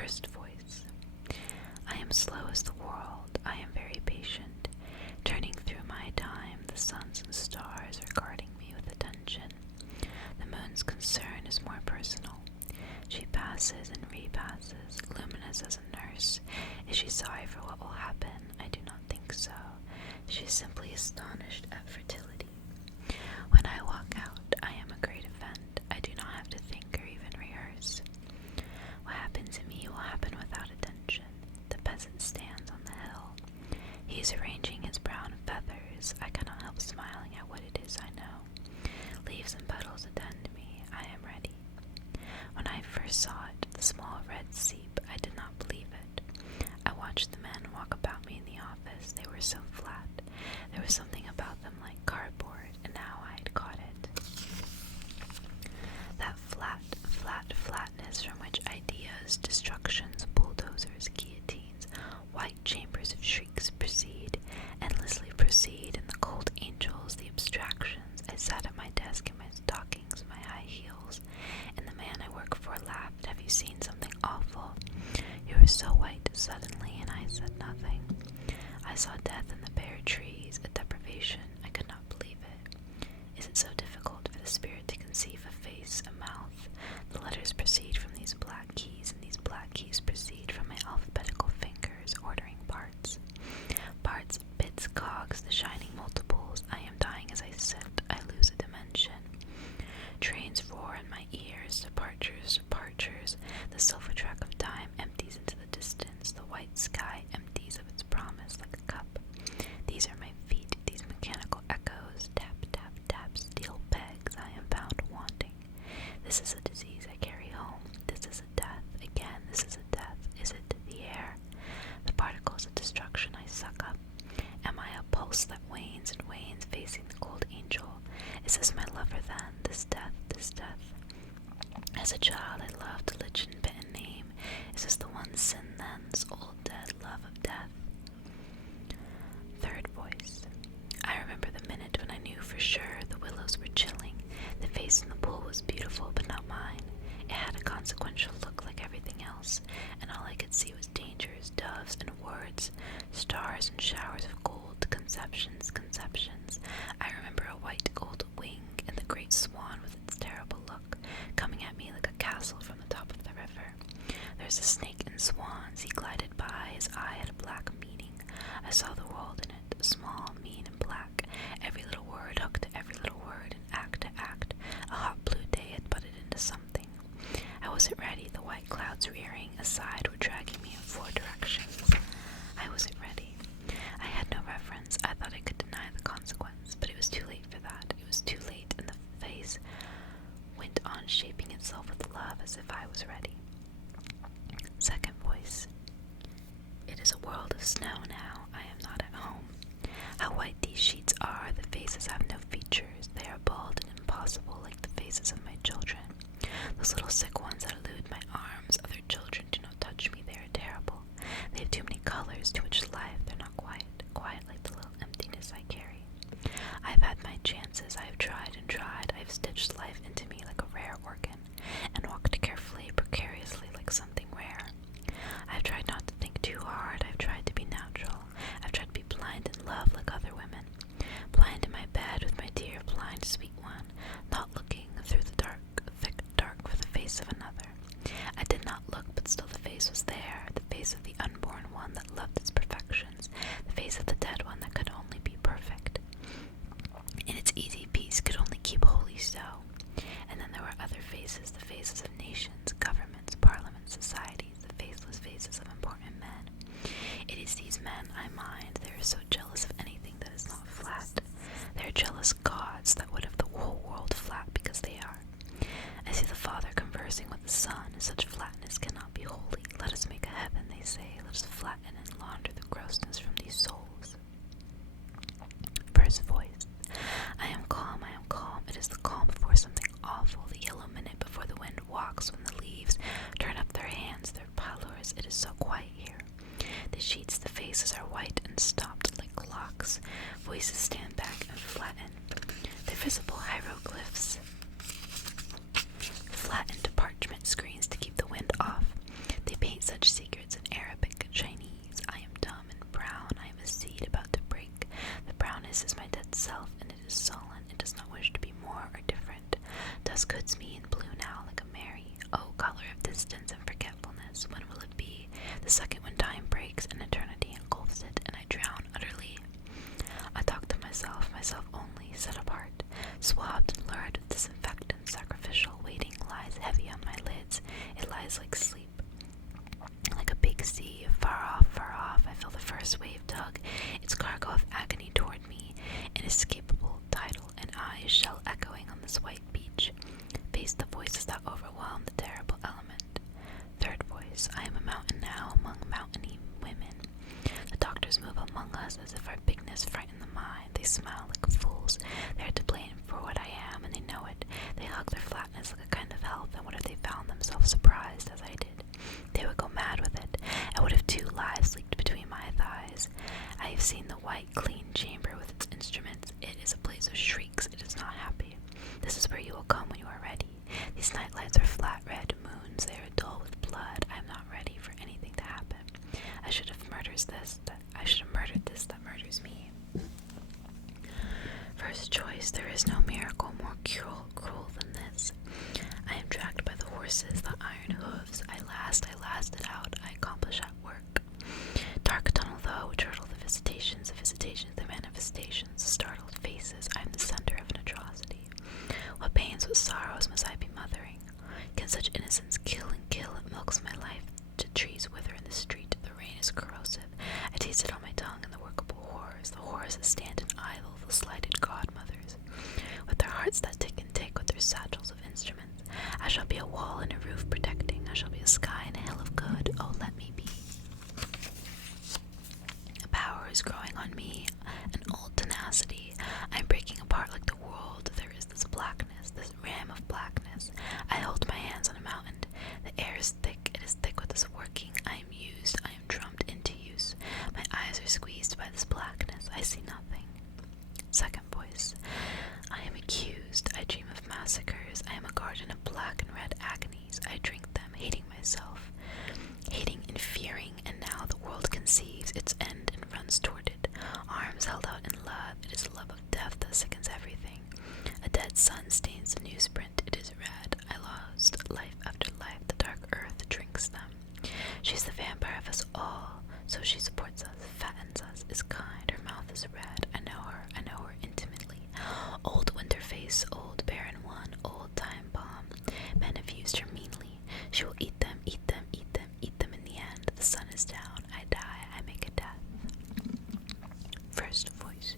First voice. I am slow as the world, I am very patient, turning through my time, the suns and stars regarding me with attention. The moon's concern is more personal. She passes and repasses, luminous as a nurse. Is she sorry for what will happen? I do not think so. She is simply astonished at fertility. When I walk out, I am a great event. I do not have to think or even rehearse. What happened to me will happen without attention. The peasant stands on the hill. He is arranging his brown feathers. I cannot help smiling at what it is I know. Leaves and petals attend me. I am ready. When I first saw it, the small red seep, I did not believe it. I watched the men walk about me in the office. They were so flat. There was something about them like cardboard, and now I had caught it. That flatness from which ideas, destructions, bulldozers, guillotines, white chambers of shrieks proceed, endlessly proceed, and the cold angels, the abstractions. I sat at my desk in my stockings, my high heels, and the man I work for laughed. Have you seen something awful? You were so white suddenly, and I said nothing. I saw death in the bare trees, a deprivation. I could not believe it. Is it so difficult for the spirit to conceive a face, a mouth? The letters proceed from these black keys, and these black keys proceed from my alphabetical fingers, ordering parts. Parts, bits, cogs, the shining multiples. I am dying as I sit. I lose a dimension. Trains roar in my ears, departures. The silver track of time empties into the distance. The white sky empties of its promise like a cup. These are my feet, these mechanical echoes. Tap, tap, tap, steel pegs I am found wanting. This is a disease I carry home. This is a death. Again, this is a death. Is it the air? The particles of destruction I suck up. Am I a pulse that wanes and wanes, facing the cold angel? Is this my lover then? This death, this death? As a child I loved a lichen bitten name. Is this the one sin then's old dead love of death? Third voice. I remember the minute when I knew for sure the willows were chilling. The face in the pool was beautiful, but not mine. It had a consequential look like everything else, and all I could see was dangers, doves, and words, stars and showers of gold, conceptions. I remember a white gold wing and the great swan with its terrible look, coming at me like a castle from the top of the river. There's a snake in swans. He glided by. His eye had a black meaning. I saw the world in it, small, mean, and black. Every little word hooked to every little word, and act to act. A hot blue day had butted into something. I wasn't ready. The white clouds rearing aside were dragging me in 4 directions. I wasn't ready. I had no reference. I thought I could deny the consequence, but it was too late for that. It was too late, and the face went on shaping itself with love as if I was ready. Second voice. It is a world of snow now. I am not at home. How white these sheets are. The faces have no features. They are bald and impossible, like the faces of my children. Those little sick ones that elude my arms. Other children do not touch me. They are terrible. They have too many colors, too much life. They're not quiet like the little emptiness I carry. I have had my chances. I have tried and tried. I have stitched life into me like a rare organ, and walked carefully, precariously, like something rare. I've tried not to think too hard. I've tried to be natural. I've tried to be blind in love like other women. Blind in my bed with my dear, blind, sweet one, not looking through the dark, thick dark for the face of another. I did not look, but still the face was there, the face of the unborn one that loved its perfections, the face of the dead one that could only be perfect. In its easy peace could only keep holy so. And then there were other faces, the faces of nations, governments, parliaments, societies, the faceless faces of important men. It is these men I mind. They are so jealous of anything that is not flat. They are jealous gods that would have the whole world flat because they are. I see the Father conversing with the Son. Such flatness cannot be holy. Let us make a heaven, they say. Let us flatten and launder the grossness from these souls. First voice. I am calm, I am calm. It is the calm before something awful, the yellow minute before the wind walks, when the leaves turn up their hands, their pallors. It is so quiet here. The sheets, the faces are white and stopped like clocks. Voices stand back and flatten. They're visible hieroglyphs. Flattened parchment screens to keep the wind off. They paint such myself only, set apart, swabbed and lured with disinfectant, sacrificial. Waiting lies heavy on my lids. It lies like sleep. Like a big sea, far off, I feel the first wave tug, its cargo of agony toward me, inescapable, tidal, and eyes shell echoing on this white beach. Face the voices that overwhelm the terrible element. Third voice, I am a mountain now among mountainy women. The doctors move among us as if our bigness frightened the mind. They smile like fools. They are to blame for what I am, and they know it. They hug their flatness like a kind of health, and what if they found themselves surprised as I did? They would go mad with it. And what if 2 lives leaked between my thighs? I have seen the white, clean chamber with its instruments. It is a place of shrieks. It is not happy. This is where you will come when you are ready. These night lights are flat red moons. They are dull with blood. I am not ready for anything to happen. I should have murdered this that murders me. First choice, there is no miracle more cruel than this. I am dragged by the horses, the iron hooves. I lasted out. I accomplish at work. Dark tunnel though, which hurdle the visitations, the manifestations, the startled faces. I am the center of an atrocity. What pains, what sorrows must I be mothering? Can such innocence kill and kill? It milks my life to trees wither in the street. The rain is corrosive. I taste it on my tongue and the workable horrors, the horrors that stand and idle, the slighted godmothers, with their hearts that tick and take, with their satchels of instruments. I shall be a wall and a roof protecting. I shall be a sky and a hill of good. Oh, let me be. A power is growing on me, an old tenacity. I am breaking apart like the world. There is this blackness, this ram of blackness. I hold my hands on a mountain. The air is thick. It is thick with this working. I am used. I am drummed into use. My eyes are squeezed by this blackness. I see nothing. Second voice. I am accused. I dream of massacres. I am a garden of black and red agonies. I drink them, hating myself, hating and fearing, and now the world conceives its end and runs toward it. Arms held out in love. It is the love of death that sickens everything. A dead sun stains the newsprint. It is red. I lost life after life. The dark earth drinks them. She's the vampire of us all. So she supports us, fattens us, is kind. Her mouth is red. I know her intimately. Old winter face, old barren one, old time bomb. Men have used her meanly. She will eat them, eat them, eat them, eat them in the end. The sun is down. I die. I make a death. First voice.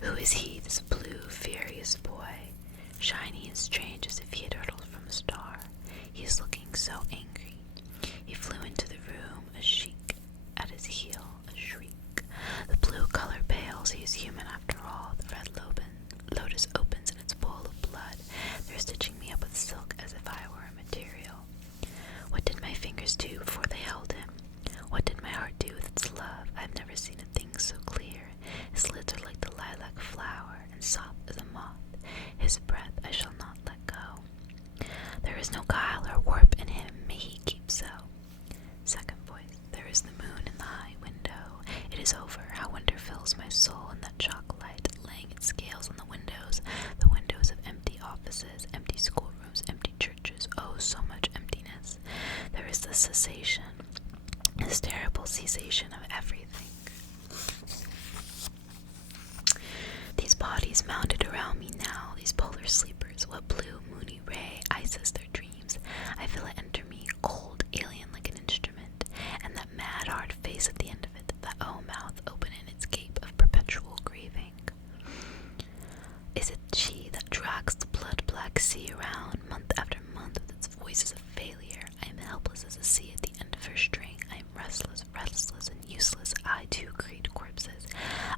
Who is he, this blue, furious boy? Shiny and strange as if he had hurtled from a star. He is looking so angry. He flew into the room, a shriek at his heel, a shriek. The blue color pales. He is human after all. The red lotus opens in its bowl of blood. They're stitching me up with silk as if I were a material. What did my fingers do before they held him? What did my heart do with its love? I've never seen a thing so clear. His lids are like the lilac flower, and soft as a moth. His breath I shall not let go. There is no guile or warp in him. May he keep so. Second voice. There is the moon in the high window. It is over. How winter fills my soul in that chalk light, laying its scales on the windows of empty offices, empty schoolrooms, empty churches. Oh, so much emptiness. There is the cessation, this terrible cessation of everything. These bodies mounted around me now, these polar sleepers, what blue, moony ray ices their dreams? I feel it enter me, cold, alien like an instrument, and that mad, hard face at the end of it, that mouth open in its gape of perpetual grieving. Is it she that drags the blood-black sea around, month after month, with its voices of failure? I am helpless as a sea at the end of her string. I am restless and useless. I, too, create corpses.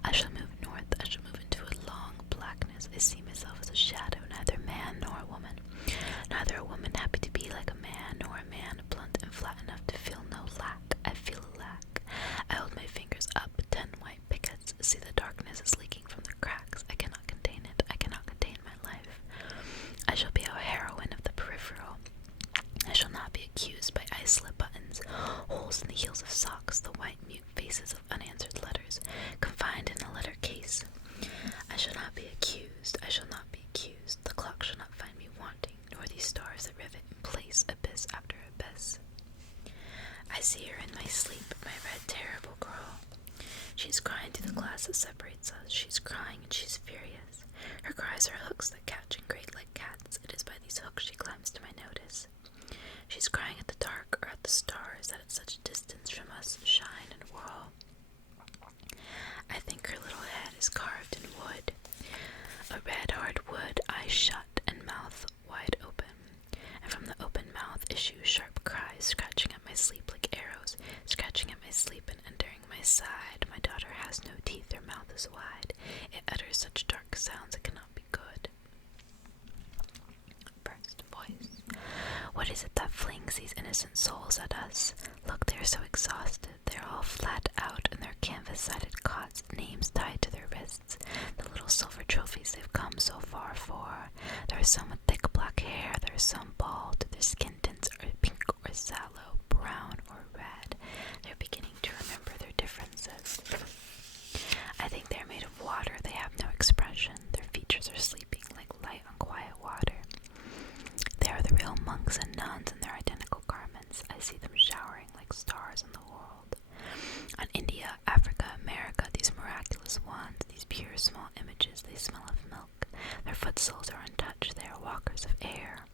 I shall move north. I shall move into a long blackness. I see myself as a shadow, neither man nor a woman. Neither a woman happy to be like a man, nor a man blunt and flat enough to feel no lack. I feel a lack. I hold my fingers up, 10 white pickets. See the darkness is leaking from the cracks. I cannot contain it. I cannot contain my life. I shall be a heroine of the peripheral. I shall not be accused by ice-slit buttons, holes in the heels of socks, the white mute faces of unanswered letters, confined in a letter case. I shall not be accused. I shall not be accused. The clock shall not find me wanting, nor these stars that rivet in place, abyss after abyss. I see her in my sleep, my red, terrible girl. She's crying through the glass that separates us. She's crying and she's furious. Her cries are hooks that catch and grate like cats. It is by these hooks she climbs to my notice. She's crying at the dark or at the stars that at such a distance from us shine and whirl. I think her little head is carved in wood, a red hard wood, eyes shut and mouth wide open, and from the open mouth issue sharp cries, scratching at my sleep like arrows, scratching at my sleep and entering my side. My daughter has no teeth, her mouth is wide, it utters such dark sounds it cannot be good. First voice. What is it that flings these innocent souls at us? Look, they are so exhausted. They're all flat out in their canvas-sided cots, names tied to their wrists, the little silver trophies they've come so far for. There are some with thick black hair, there are some bald, their skin tints are pink or sallow, brown or red. They're beginning to remember their differences. I think they're made of water, they have no expression, their features are sleeping like light on quiet water. They are the real monks and nuns in their identical garments. I see them showering like stars on the world. On India, Africa, America, these miraculous ones, these pure small images, they smell of milk. Their foot soles are untouched, they are walkers of air.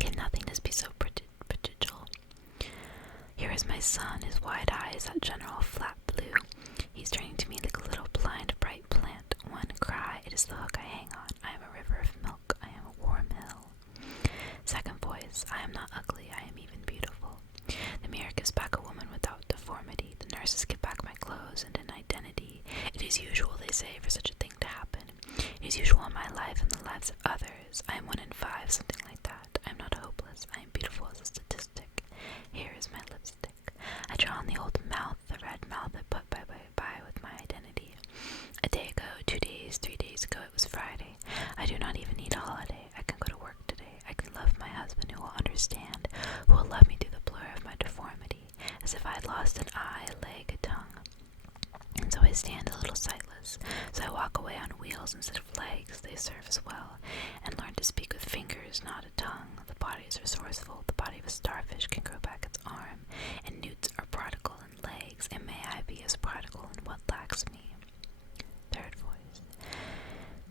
Can nothingness be so prodigal? Here is my son, his wide eyes, that general flat blue. He's turning to me like a little blind, bright plant. One cry, it is the hook I hang on. I am a river of milk, I am a warm hill. Second voice, I am not ugly, I am even beautiful. The mirror gives back a woman without deformity. The nurses give back my clothes and an identity. It is usual, they say, for such a thing to happen. It is usual in my life and the lives of others. I am 1 in 5, something like that. I am not hopeless, I am beautiful as a statistic. Here is my lipstick. I draw on the old mouth, the red mouth I put by with my identity. A day ago, 2 days, 3 days ago, it was Friday. I do not even need a holiday. I can go to work today. I can love my husband who will understand, who will love me through the blur of my deformity, as if I had lost an eye, a leg, a tongue. And so I stand a little sightless. So I walk away on wheels instead of legs. They serve as well. And learn to speak with fingers, not a tongue. The body is resourceful. The body of a starfish can grow back its arm. And newts are prodigal in legs. And may I be as prodigal in what lacks me. Third voice.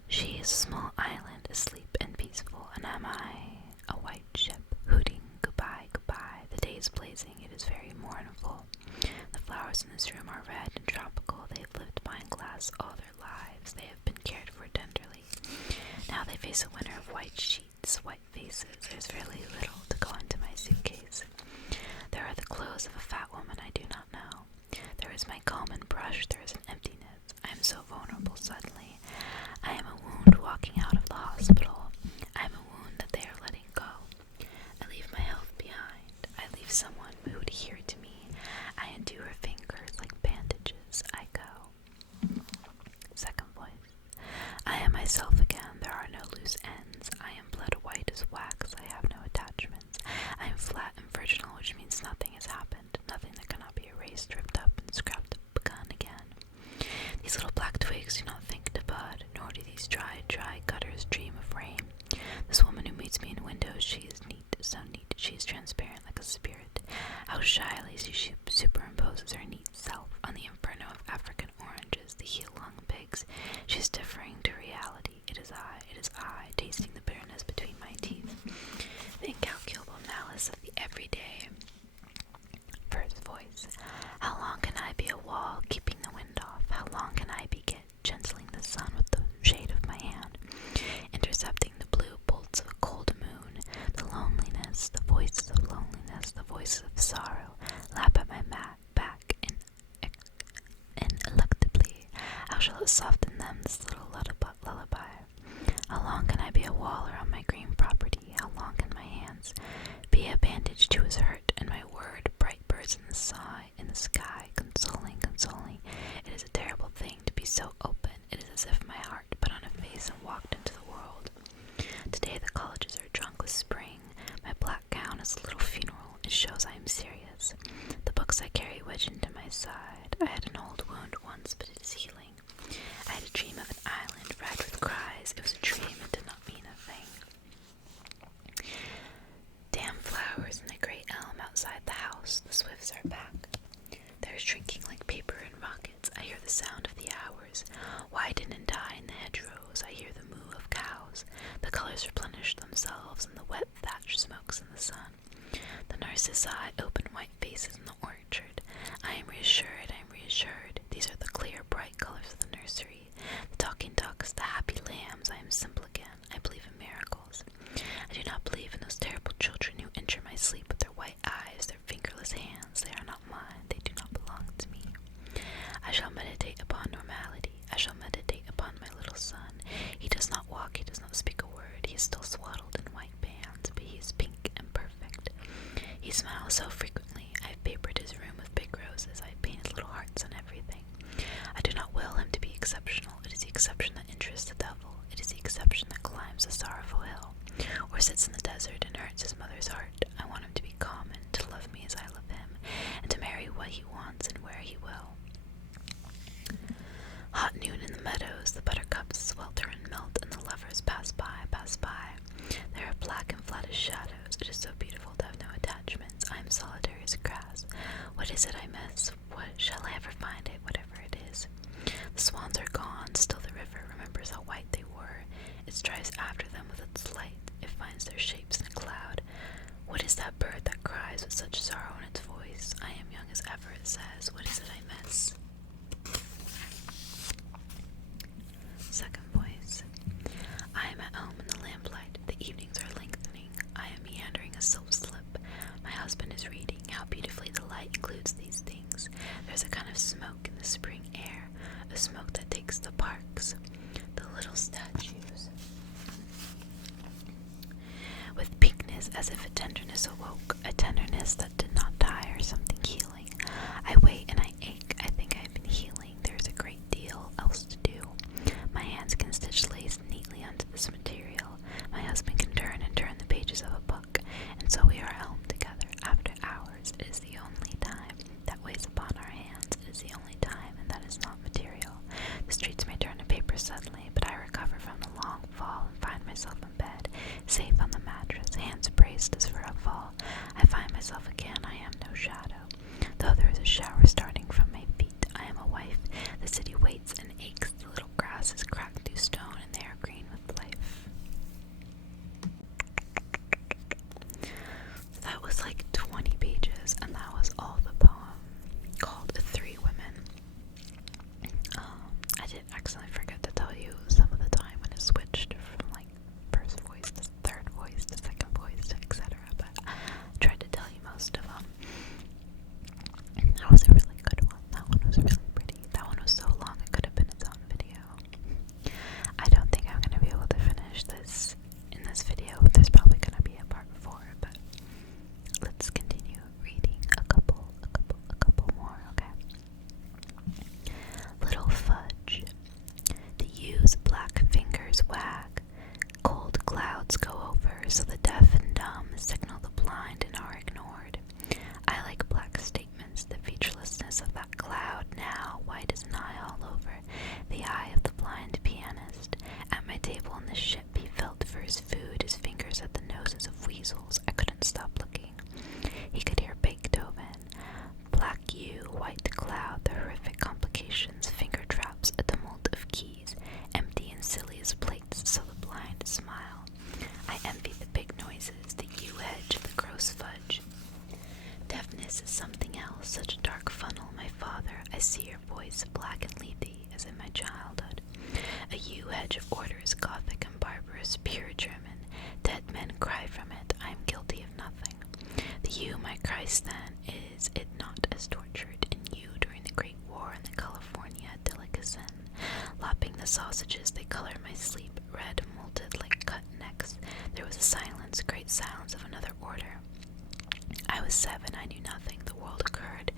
She is a small island, asleep and peaceful. And am I a white ship, hooting, goodbye, goodbye. The day is blazing. It is very mournful. The flowers in this room are red and tropical. They have lived behind glass all their lives. They have been cared for tenderly. Now they face a winter of white sheets, white faces. There's really little to go into my suitcase. There are the clothes of a fat woman I do not know. There is my comb and brush. There is an emptiness. I am so vulnerable suddenly. I am a wound walking out of the hospital. I am a wound that they are letting go. I leave my health behind. I leave someone who would adhere to me. I undo her fingers like bandages. I go. Second voice. I am myself again. There are no loose ends. I am blood white as wax. I have no attachments. I am flat and virginal, which means nothing has happened. Nothing that cannot be erased, ripped up, and scrapped begun again. These little black twigs do not think to bud, nor do these dry gutters dream of rain. This woman who meets me in windows, she is neat, so neat, she is transparent like a spirit. How shyly she superimposes her neat self on the inferno of African oranges, the heel-hung pigs. She is differing to reality. It is I, tasting the bitterness between my teeth, the incalculable malice of the everyday. First voice. How long can I be a wall, keeping the wind off? How long can I be gentling the sun with the shade of my hand, intercepting the blue bolts of a cold moon? The loneliness, the voices of loneliness, the voices of sorrow, lap at my back ineluctably. How shall it soften them, this little lullaby? How long can I be a waller on my green property? How long can my hands be a bandage to his hurt, and my word, bright birds in the sky, consoling, consoling? It is a terrible thing to be so open. It is as if my heart put on a face and walked into the world. Today the colleges are drunk with spring. My black gown is a little funeral. It shows I am serious. The books I carry wedged into my side. I had an old wound once, but it is healing. I had a dream of an island red with cries. It was a dream and did not mean a thing. Damn flowers and the great elm outside the house. The swifts are back. They're shrinking like paper in rockets. I hear the sound of the hours. Widen and die in the hedgerows. I hear the colors replenish themselves, and the wet thatch smokes in the sun. The nurses eye open white faces in the orchard. I am reassured, I am reassured. These are the clear, bright colors of the nursery. The talking ducks, the happy lambs. I am simple again. I believe in miracles. I do not believe in those terrible children who enter my sleep with their white eyes, their fingerless hands. They are not mine. They do not belong to me. I shall meditate upon normality. I shall meditate upon my little son. He does not walk. He does not speak a word. He is still swaddled in white bands, but he is pink and perfect. He smiles so frequently. I have papered his room with big roses. I have painted little hearts on everything. I do not will him to be exceptional. It is the exception that interests the devil. It is the exception that climbs a sorrowful hill, or sits in the desert and hurts his mother's heart. I want him to be common, to love me as I love him, and to marry what he wants and where he will. Hot noon in the meadows, the buttercups swelter and melt, and the lovers pass by, pass by. They are black and flat as shadows. It is so beautiful to have no attachments. I am solitary as grass. What is it I miss? What shall I ever find it, whatever it is? The swans are gone, still the river remembers how white they were. It strives after them with its light. It finds their shapes in a cloud. What is that bird that cries with such sorrow in its voice? I am young as ever, it says. What is it I miss? Second voice. I am at home in the lamplight. The evenings are lengthening. I am meandering a silk slip. My husband is reading. How beautifully the light includes these things. There's a kind of smoke in the spring air, a smoke that takes the parks, the little statues, with pinkness as if a tenderness awoke, a tenderness that did not die or something healing. I wait and I ache. I think I have been healing. There is a great deal else to do. My hands can stitch lace neatly onto this material. My husband can turn and turn the pages of a book, and so we are at home together after hours. It is the only time that weighs upon our hands. It is the only time, and that is not material. The streets may turn to paper suddenly, but I recover from the long fall and find myself in bed, safe on the mattress, hands braced as for a fall. I find myself again. I am no shadow, though there is a shower starting from my feet. I am a wife. The city waits and aches. The little grass is cracked through stone, and they are green with life. That was like 20 pages, and that was all the poem, called Three Women. I did accidentally forget to tell you some of the time when it switched from like first voice to third voice to second voice, etc. But I tried to tell you most of them. That was a really good one. That one was really pretty. That one was so long it could have been its own video. I don't think I'm gonna be able to finish this in this video. There's probably gonna be a part 4, but let's continue reading a couple more, okay? Little Fudge. The ew's black fingers wag. Cold clouds go over, so the deaf and dumb signal the blind and are ignored. I like black statements, the featurelessness of that cloud now, white as an eye all over, the eye of the blind pianist. At my table in the ship, he felt for his food, his fingers at the noses of weasels. I couldn't stop looking. He could hear Beethoven. Black ewe, white cloud, the horrific complications, finger traps, a tumult of keys, empty and silly as plates, so the blind smile. I envy the big noises, the ewe edge, the gross fudge. Deafness is something else, such a dark funnel, my father. I see your voice, black and lethy, as in my childhood. A ewe hedge of orders, Gothic and barbarous, pure German. Dead men cry from it. I am guilty of nothing. The ewe, my Christ, then, is it not as tortured in you during the Great War and the California delicacy? Lopping the sausages, they color my sleep, red, molted like cut necks. There was a silence, great silence of another order. I was 7, I knew nothing, the world occurred.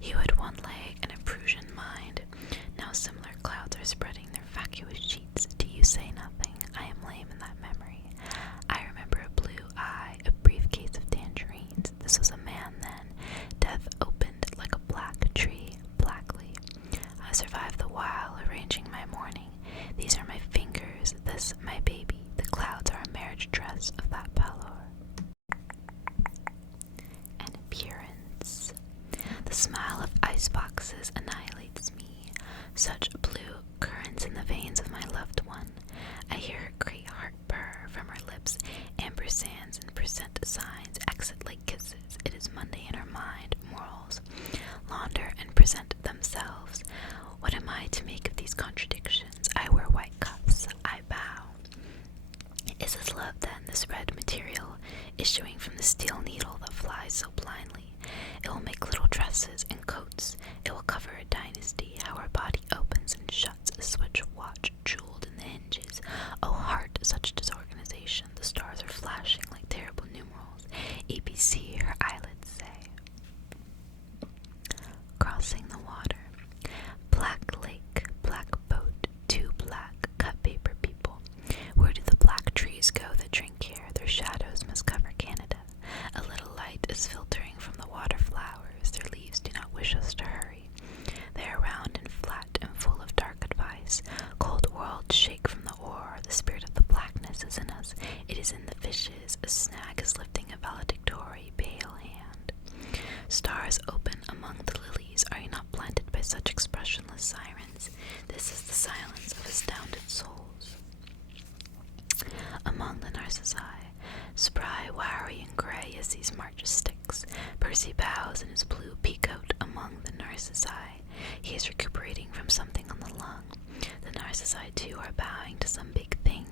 You had one leg and a Prussian mind. Now similar clouds are spreading their vacuous sheets. Do you say nothing? I am lame in that memory. I remember a blue eye, a briefcase of tangerines. This was a man then. Death opened like a black tree, blackly. I survived the while, arranging my mourning. These are my fingers, this my baby. The clouds are a marriage dress of that pallor. An appearance. The smile of ice boxes annihilates me. Such blue currents in the veins of my loved one. I hear her great heart purr. ampersands and percent signs, exit like kisses. It is Monday in her mind. Morals launder and present themselves. What am I to make of these contradictions? I wear white cuffs. I bow. Is this love then, this red material, issuing from the steel needle that flies so blindly? It will make little dresses and coats. It will cover a dynasty, how her body opens and shuts, a switch watch jeweled in the hinges. Oh heart, such disorganization. The stars are flashing like terrible numerals. ABC, her eyelids say. Crossing the water. Black lake, black boat, two black cut paper people. Where do the black trees go that drink here? Their shadows must cover Canada. A little light is filtering from the water flowers. Their leaves do not wish us to hurry. They are round and flat and full of dark advice. Cold worlds shake from the oar. The spirit of the blackness is in us. It is in the fishes. A snag is lifting a valedictory pale hand. Stars open among the lilies. Are you not blinded by such expressionless sirens? This is the silence of astounded souls. Among the narcissi, spry, wiry, and gray as these March sticks, Percy bows in his blue peacoat among the narcissi. He is recuperating from something on the lung. The narcissi, too, are bowing to some big thing.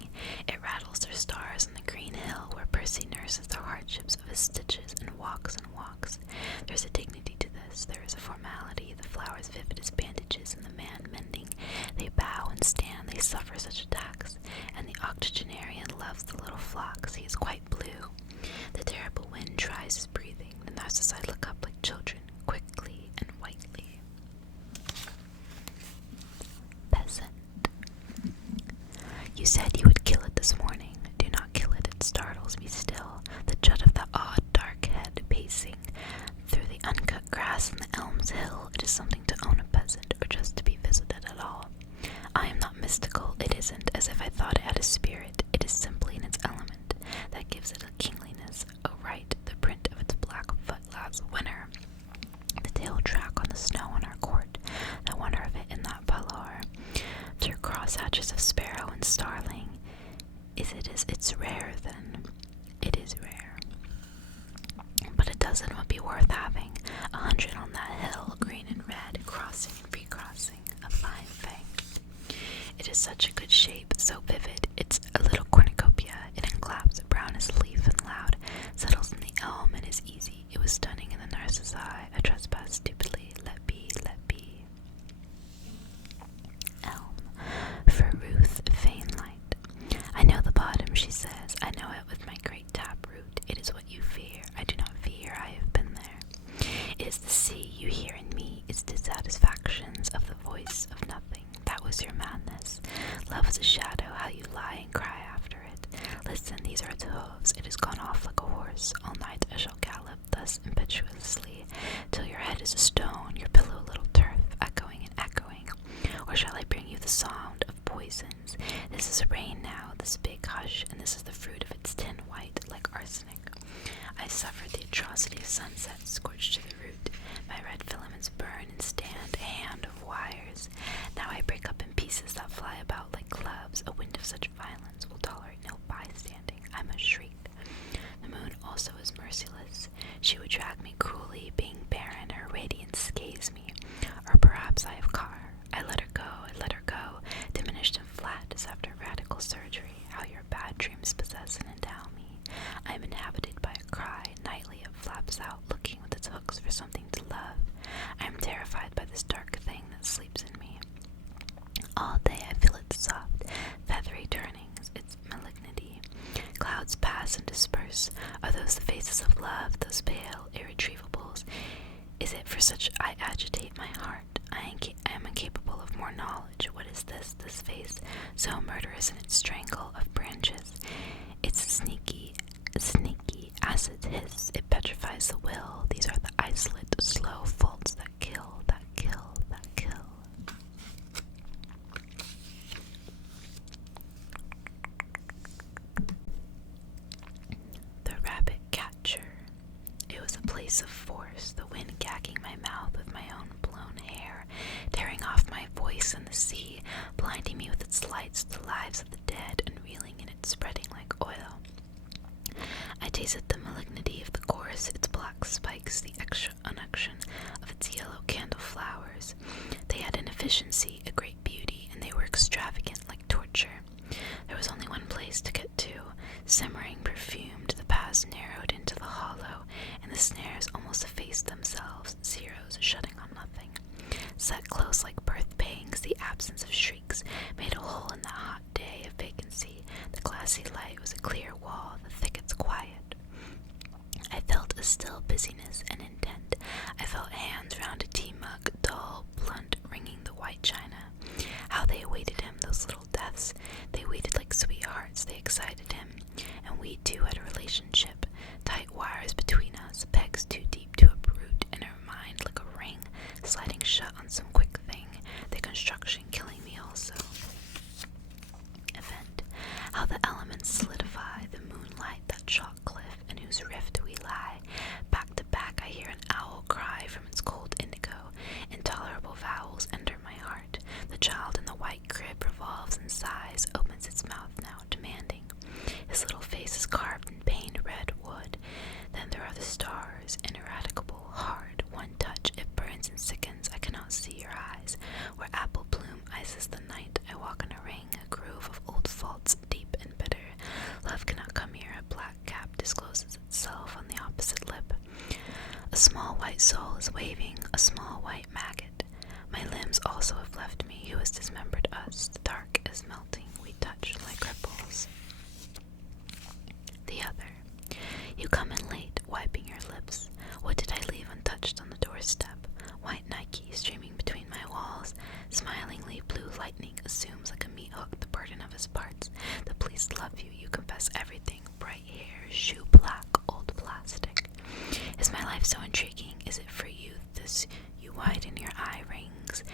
It rattles their stars on the green hill where Percy nurses the hardships of his stitches and walks and walks. There's a dignity to this. There is a formality. The flowers vivid as bandages and the man mending. They bow and stand. They suffer such attacks. And the octogenarian loves the little flocks. He is quite blue. The terrible wind tries his breathing. The narcissi look up like children, quickly and whitely. Peasant. You said you would kill it this morning. Do not kill it. It startles me still. The jut of the odd dark head pacing through the uncut grass in the elm's hill. It is something to own a peasant, or just to be visited at all. I am not mystical. It isn't as if I thought it had a spirit. It is simply in its element that gives it a kingliness. Oh right, the print of its black foot last winter. The tail track on the snow on our court. The wonder of it in that pallor. Through crosshatches of sparrow and starling. It's rare then. It is rare. But a dozen would be worth having. 100 on that hill, green and red, crossing and recrossing. A fine thing. It is such a good shape, so vivid. It's a little cornucopia. It enclaps, brown as a leaf and loud, settles in the elm and is easy. It was stunning in the narcissi. I trespass stupidly. Let be, let be. Elm. For Ruth, fain light. I know the bottom, she says. I know it with my great taproot. It is what you fear. I do not fear. I have been there. It is the sea you hear in me. Its dissatisfactions of the voice of nothing. That was your madness. Love is a shadow. How you lie and cry after it. Listen, these are its hooves. It has gone off like a horse. All night I shall gallop thus impetuously, till your head is a stone, your pillow a little turf, echoing and echoing. Or shall I bring you the sound of poisons? This is rain now, this big hush, and this is the fruit of its tin white, like arsenic. I suffered the atrocity of sunset, scorched to the root. My red filaments burn and stand, a hand of wires. Now I break up in pieces that fly about like clubs. A wind of such violence will tolerate no bystanding. I must shriek. The moon also is merciless. She would drag me cruelly, being barren. Her radiance scathes me. Or perhaps I have caught her. I let her go, diminished and flat as after radical surgery. How your bad dreams possess and endow me. I am inhabited by a cry. Nightly it flaps out, looking with its hooks for something to love. I am terrified by this dark thing that sleeps in me. All day I feel its soft, feathery turnings, its malignity. Clouds pass and disperse. Are those the faces of love, those pale irretrievables? Is it for such I agitate my heart? I am incapable of more knowledge. What is this face, so murderous in its strangle of branches? Its sneaky, acid hiss. It petrifies the will. These are the isolate, slow faults that kill, that kill, that kill. The rabbit catcher. It was a place of force, the wind gagging my mouth with my own blown hair, tearing off my voice in the sea, blinding me with its lights, the lives of the dead, and reeling in it, spreading like oil. I tasted the malignity of the course, its black spikes, the extra unction of its yellow candle flowers. They had inefficiency, a great beauty, and they were extravagant like torture. There was only one place to get to. Simmering, perfumed, the paths narrowed into the hollow, and the snares almost effaced themselves, zeros shutting on nothing. Set close like birth pangs, the absence of shrieks made a hole in that hot day of vacancy. The glassy light was a clear wall, the thickets quiet. I felt a still busyness and intent. I felt hands round a tea mug, dull, blunt, ringing the white china. How they awaited him, those little deaths. They waited like sweethearts, they excited him. And we too had a relationship. Tight wires between us, pegs too deep to uproot in her mind like a ring, sliding shut on some quick thing. The construction killing me also. Event. How the elements solidify, the moonlight, that chalk cliff, in whose rift we lie. Back to back I hear an owl cry from its cold indigo. Intolerable vowels enter my heart. The child in the white crib revolves and sighs, opens its mouth now, demanding. His little face is carved in pained red wood. Then there are the stars, ineradicable, hard. One touch, it burns and sickens. I cannot see your eyes. Where apple bloom ices the night, I walk in a ring, a groove of old faults, deep and bitter. Love cannot come here. A black cap discloses itself on the opposite lip. A small white soul is waving, a small white maggot. My limbs also have left me. Who has dismembered us? The dark is melting. We touch like ripples. The other. You come in late, wiping your lips. What did I leave untouched on the doorstep? White Nike streaming between my walls. Smilingly, blue lightning assumes like a meat hook the burden of his parts. The police love you. You confess everything. Bright hair, shoe black, old plastic. Is my life so intriguing? Is it for youth? This you widen your eye rings.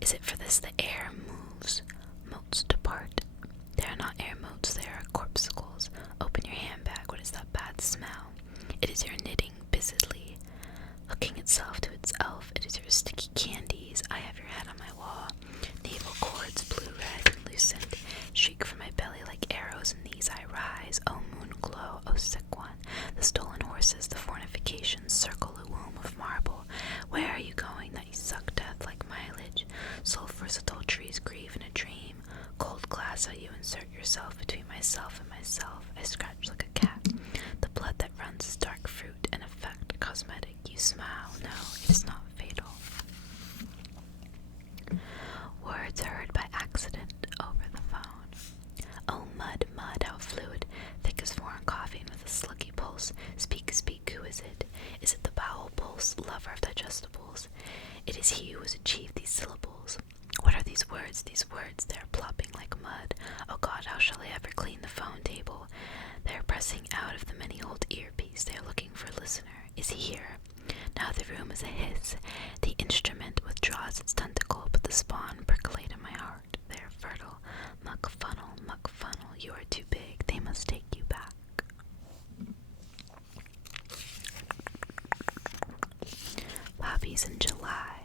Is it for this the air moves? Motes depart. They are not air motes, they are corpuscles. Open your handbag. What is that bad smell? It is your knitting busily, hooking itself to its elf. It is your sticky candies. I have your head on my wall. Navel cords, blue, red, and loosened, shriek from my belly like arrows. In these I rise. Oh moon glow, oh sick one. The stolen horses, the fornifications, circle a womb of marble. Where are you going that you suck death like mileage? Sulphurous adulteries, grieve in a dream. Cold glass, how you insert yourself between myself and myself. I scratch like a cat. The blood that runs is dark fruit, an effect, cosmetic. You smile. No, it is not fatal. Words heard by accident over the phone. Oh, mud, mud, how fluid, thick as foreign coffee with a sluggy pulse. Speak, speak, who is it? Is it the bowel pulse, lover of digestibles? It is he who has achieved these syllables. What are these words? These words, they are plopping like mud. Oh God, how shall I ever clean the phone table? They are pressing out of the many old earpiece. They are looking for a listener. Is he here? Now the room is a hiss. The instrument withdraws its tentacle, but the spawn percolate in my heart. They are fertile. Muck funnel, you are too big. They must take you back. Poppies in July.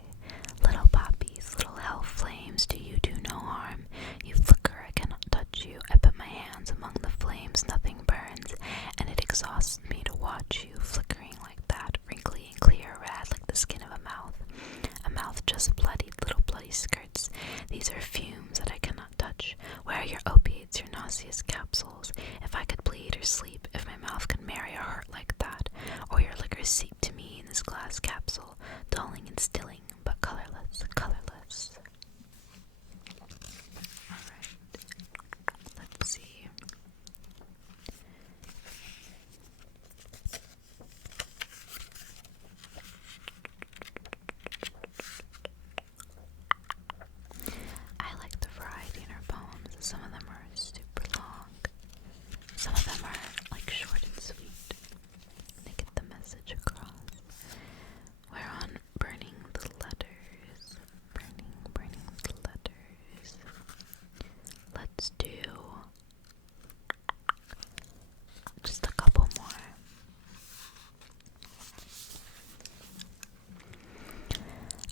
Little poppies, little hell flames, do you do no harm? You flicker, I cannot touch you. I put my hands among the flames, nothing burns, and it exhausts me to watch you, flickering like that, wrinkly and clear red like the skin of a mouth just bloodied, little bloody skirts. These are fumes that I cannot touch. Where are your opiates, your nauseous capsules? If I could bleed or sleep, if my mouth could marry a heart like that, or your liquor seep to me in this glass capsule, dulling and stilling, but colorless, colorless. Alright, let's see. I like the variety in her poems. Some of them are super long. Some of them are like short and sweet. They get the message across. We're on burning the letters. Burning the letters. Let's do just a couple more.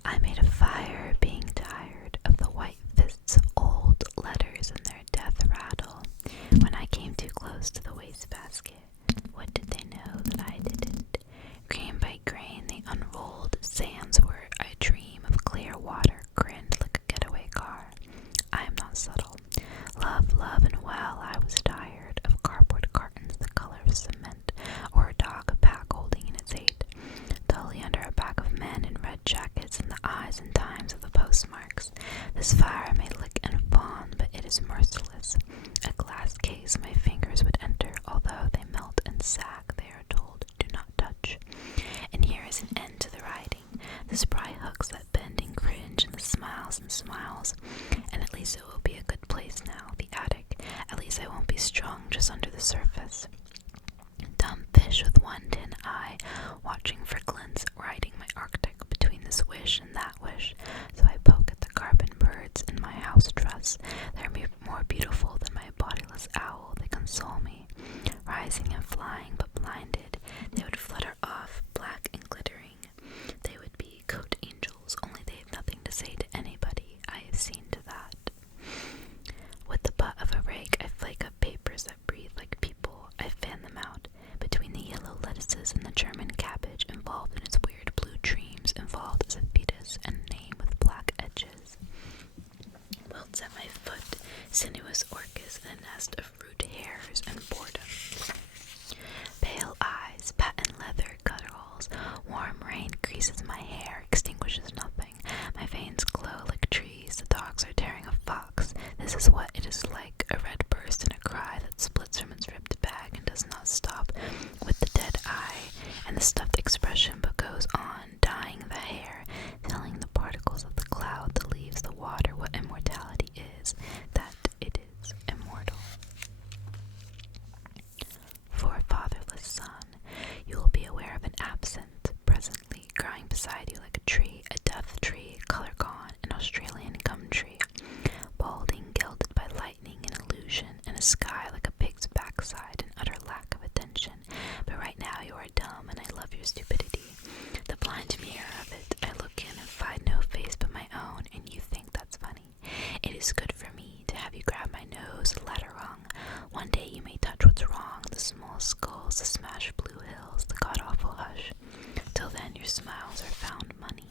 I made a fire being tired of the white fists of old letters and their death rattle when I came too close to the wastebasket. subtle. Love, love, and well, I was tired of cardboard cartons the color of cement, or a dog a pack holding in its eight, dully under a pack of men in red jackets and the eyes and times of the postmarks. This fire may lick and fawn, but it is merciless. A glass case my fingers would enter, although they melt and sag, they are told, do not touch. And here is an end to the writing, the spry hooks that bend and cringe, and the smiles, and at least it will be a good place now, the attic. At least I won't be strung just under the surface. Dumb fish with one tin eye, watching for glints, riding my Arctic between this wish and that wish. So I poke at the carbon birds in my house dress. They're more beautiful than my bodiless owl. They console me. Rising and flying, but blinded, they would flutter off, black and glittering. They would be coat angels, only they have nothing to say to anybody. I have seen to that. With the butt of a rake, I flake up papers that breathe like people. I fan them out. Between the yellow lettuces and the German cabbage, involved in its weird blue dreams, involved as a fetus and a name with black edges. Welts at my foot, sinuous orchis in a nest of root hairs and boredom. Pale eyes, patent leather coveralls, warm rain creases my hair, extinguishes nothing. My veins glow like trees, the dogs are tearing a fox. This is what it is like, a red burst and a cry that splits from its ripped bag and does not stop with the dead eye and the stuffed expression, but goes on, dyeing the hair, telling the particles of the cloud, the leaves, the water, what immortality is, that it is immortal. For a fatherless son, you will be aware of an absent, presently, growing beside you like a tree, a death tree, color gone, an Australian gum tree, balding, gilded by lightning and illusion, and a sky like a pig's backside, an utter lack of attention. But right now you are dumb, and I love your stupidity. The blind mirror of it, I look in and find no face but my own, and you think that's funny. It is good for me to have you grab my nose, the ladder rung. One day you may touch what's wrong, the small skulls, the smashed blue hills, the god-awful hush. Till then your smiles are found money.